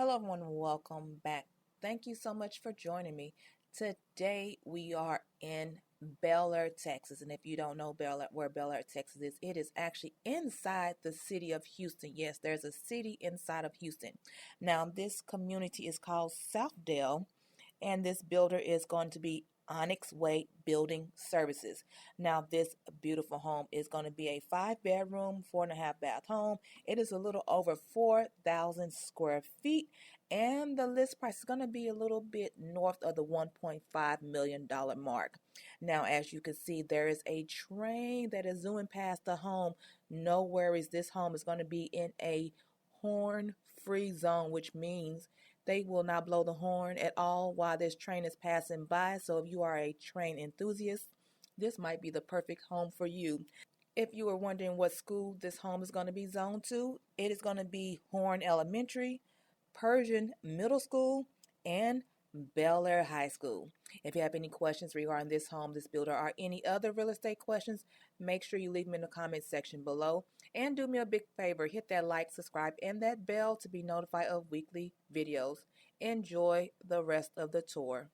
Hello everyone, welcome back. Thank you so much for joining me. Today we are in Bel Air, Texas. And if you don't know where Bel Air, Texas is, it is actually inside the city of Houston. Yes, there's a city inside of Houston. Now this community is called Southdale, and this builder is going to be Onyx Way Building Services. Now, this beautiful home is going to be a 5-bedroom, 4.5-bath home. It is a little over 4,000 square feet, and the list price is going to be a little bit north of the $1.5 million mark. Now, as you can see, there is a train that is zooming past the home. No worries, this home is going to be in a horn-free zone, which means they will not blow the horn at all while this train is passing by. So if you are a train enthusiast, this might be the perfect home for you. If you were wondering what school this home is going to be zoned to, it is going to be Horn Elementary, Persian Middle School, and Bel Air High School. If you have any questions regarding this home, this builder, or any other real estate questions, make sure you leave them in the comment section below. And do me a big favor, hit that like, subscribe, and that bell to be notified of weekly videos. Enjoy the rest of the tour.